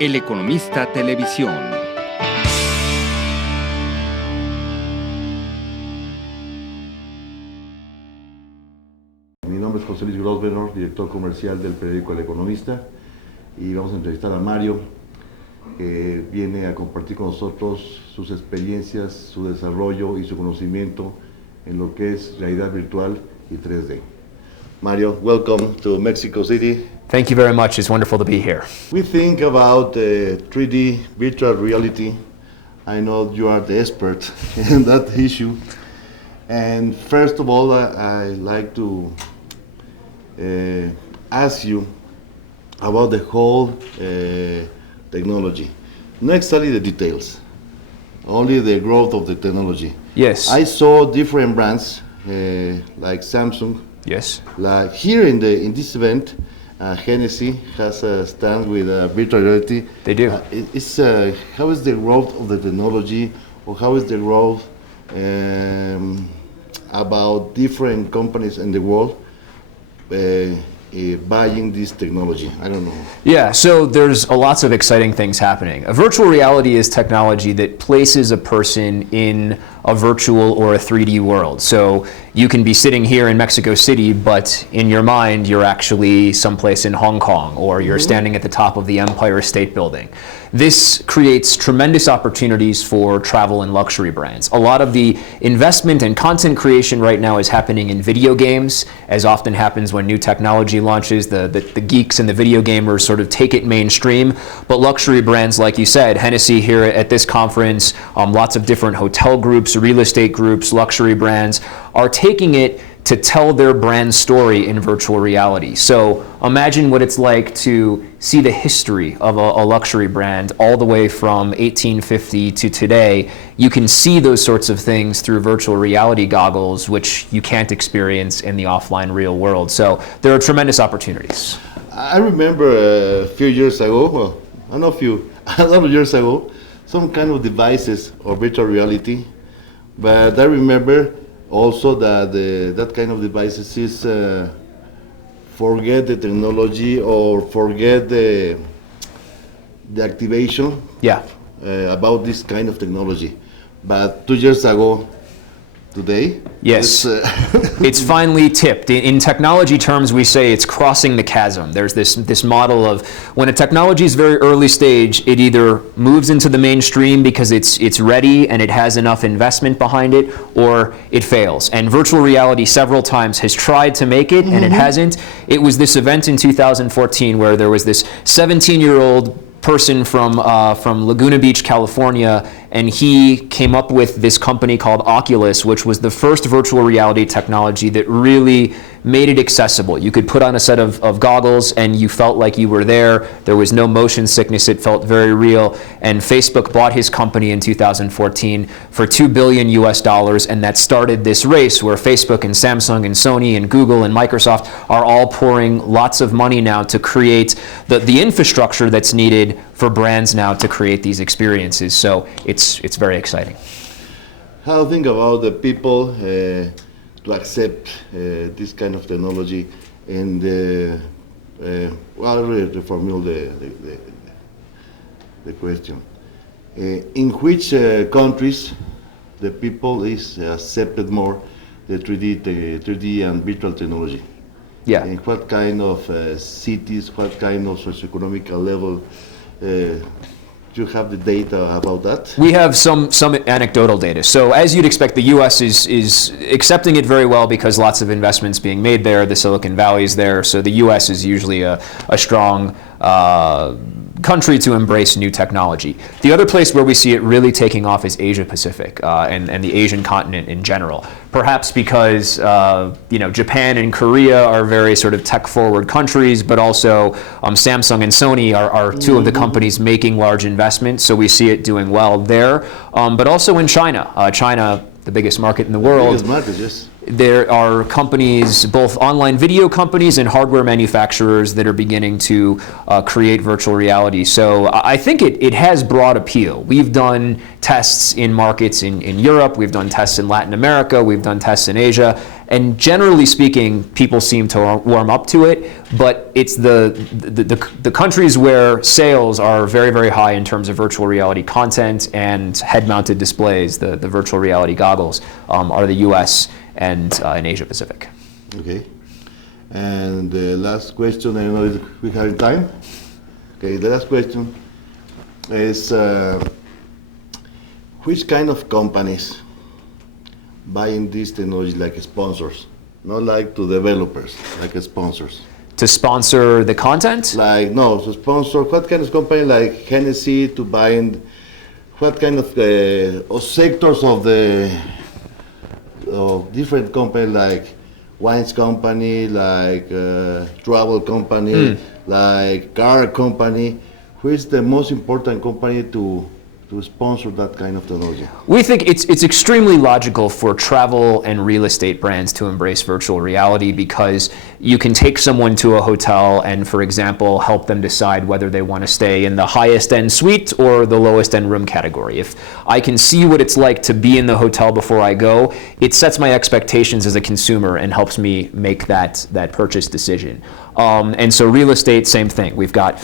El Economista Televisión. Mi nombre es José Luis Grosvenor, director comercial del periódico El Economista, y vamos a entrevistar a Mario, que viene a compartir con nosotros sus experiencias, su desarrollo y su conocimiento en lo que es realidad virtual y 3D. Mario, welcome to Mexico City. Thank you very much. It's wonderful to be here. We think about 3D virtual reality. I know you are the expert in that issue. And first of all, I'd like to ask you about the whole technology. Not exactly the details, only the growth of the technology. Yes. I saw different brands like Samsung. Yes. Like here in this event, Hennessy has a stand with virtual reality. They do. How is the growth of the technology, or how is the growth about different companies in the world buying this technology? I don't know. Yeah, so there's lots of exciting things happening. A virtual reality is technology that places a person in a virtual or a 3D world. So you can be sitting here in Mexico City, but in your mind, you're actually someplace in Hong Kong, or you're standing at the top of the Empire State Building. This creates tremendous opportunities for travel and luxury brands. A lot of the investment and content creation right now is happening in video games, as often happens when new technology launches. The geeks and the video gamers sort of take it mainstream. But luxury brands, like you said, Hennessy here at this conference, lots of different hotel groups, real estate groups, luxury brands are taking it to tell their brand story in virtual reality. So imagine what it's like to see the history of a luxury brand all the way from 1850 to today. You can see those sorts of things through virtual reality goggles, which you can't experience in the offline real world. So there are tremendous opportunities. I remember a few years ago, well, a lot of years ago, some kind of devices or virtual reality. But I remember also that that kind of devices is forget the technology or forget the activation. Yeah. About this kind of technology. But 2 years ago, today, yes, it's finally tipped. In technology terms, we say it's crossing the chasm. There's this model of when a technology is very early stage, it either moves into the mainstream because it's ready and it has enough investment behind it, or it fails. And virtual reality several times has tried to make it, and it hasn't. It was this event in 2014 where there was this 17-year-old person from Laguna Beach, California, and he came up with this company called Oculus, which was the first virtual reality technology that really made it accessible. You could put on a set of goggles and you felt like you were there. There was no motion sickness. It felt very real. And Facebook bought his company in 2014 for $2 billion US, and that started this race where Facebook and Samsung and Sony and Google and Microsoft are all pouring lots of money now to create the infrastructure that's needed for brands now to create these experiences. So it's very exciting. How do you think about the people to accept this kind of technology, and I'll reformulate the question. In which countries the people is accepted more the 3D and virtual technology? Yeah. In what kind of cities, what kind of socioeconomic level? Do you have the data about that? We have some anecdotal data. So as you'd expect, the U.S. is accepting it very well because lots of investments being made there. The Silicon Valley is there. So the U.S. is usually a strong country to embrace new technology. The other place where we see it really taking off is Asia Pacific and the Asian continent in general. Perhaps because Japan and Korea are very sort of tech-forward countries, but also Samsung and Sony are two of the companies making large investments, so we see it doing well there. But also in China. China, the biggest market in the world. Biggest market, yes. there are companies, both online video companies and hardware manufacturers, that are beginning to create virtual reality. So I think it has broad appeal. We've done tests in markets in Europe, we've done tests in Latin America, we've done tests in Asia, and generally speaking, people seem to warm up to it, but it's the countries where sales are very, very high in terms of virtual reality content and head-mounted displays, the virtual reality goggles, are the US and in Asia Pacific. Okay. And the last question, I don't know if we have time. Okay, the last question is which kind of companies buying this technology like sponsors, not like to developers, like sponsors? To sponsor the content? Like, no, to sponsor, what kind of company like Hennessy to buying, what kind of sectors of the different company like wines company, like travel company, like car company, who is the most important company to sponsor that kind of technology? We think it's extremely logical for travel and real estate brands to embrace virtual reality, because you can take someone to a hotel and, for example, help them decide whether they want to stay in the highest end suite or the lowest end room category. If I can see what it's like to be in the hotel before I go, it sets my expectations as a consumer and helps me make that purchase decision. And so real estate, same thing. We've got,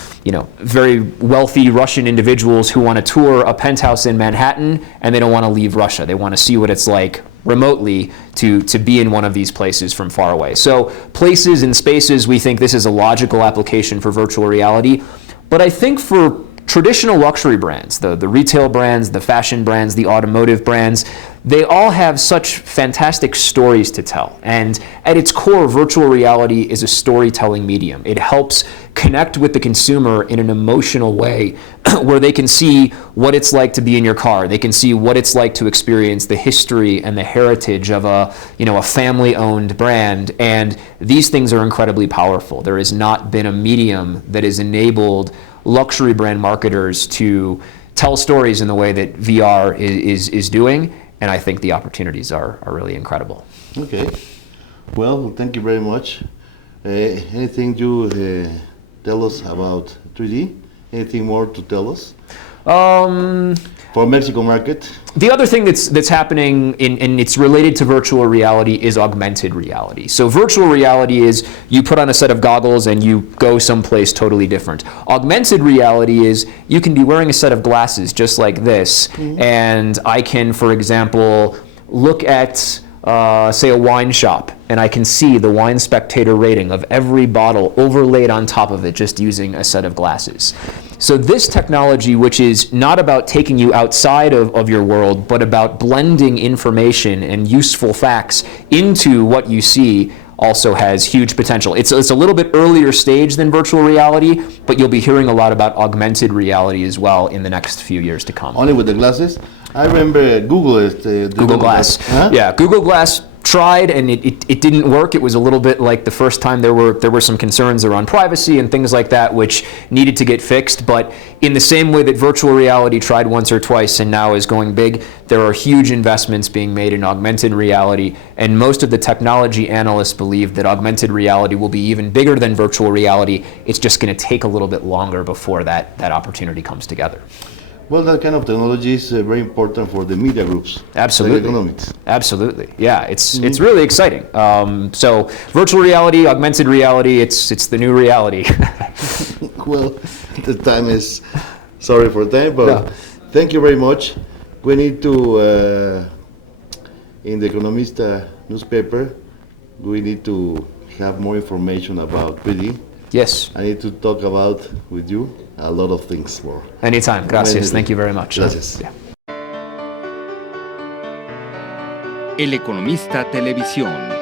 very wealthy Russian individuals who want to tour a penthouse in Manhattan, and they don't want to leave Russia. They want to see what it's like remotely to be in one of these places from far away. So places and spaces, we think this is a logical application for virtual reality. But I think for traditional luxury brands, the retail brands, the fashion brands, the automotive brands, they all have such fantastic stories to tell. And at its core, virtual reality is a storytelling medium. It helps connect with the consumer in an emotional way where they can see what it's like to be in your car. They can see what it's like to experience the history and the heritage of a family-owned brand. And these things are incredibly powerful. There has not been a medium that has enabled luxury brand marketers to tell stories in the way that VR is doing, and I think the opportunities are really incredible. Okay, well, thank you very much. Anything you tell us about 3D? Anything more to tell us? For Mexico market? The other thing that's happening, and it's related to virtual reality, is augmented reality. So virtual reality is you put on a set of goggles and you go someplace totally different. Augmented reality is you can be wearing a set of glasses just like this, and I can, for example, look at say a wine shop, and I can see the Wine Spectator rating of every bottle overlaid on top of it just using a set of glasses. So this technology, which is not about taking you outside of your world, but about blending information and useful facts into what you see, also has huge potential. It's a little bit earlier stage than virtual reality, but you'll be hearing a lot about augmented reality as well in the next few years to come. Only with the glasses? I remember Google Google Glass. Huh? Yeah, Google Glass tried, and it didn't work. It was a little bit like the first time. There were some concerns around privacy and things like that, which needed to get fixed. But in the same way that virtual reality tried once or twice and now is going big, there are huge investments being made in augmented reality, and most of the technology analysts believe that augmented reality will be even bigger than virtual reality. It's just going to take a little bit longer before that opportunity comes together. Well, that kind of technology is very important for the media groups. Absolutely. Like economics. Absolutely. Yeah, it's really exciting. So virtual reality, augmented reality, it's the new reality. Well, the time is, sorry for time, but thank you very much. We need to, in the Economista newspaper, we need to have more information about 3D. Yes. I need to talk about with you a lot of things more. Anytime. Gracias. Thank you very much. Gracias. Yeah. El Economista Televisión.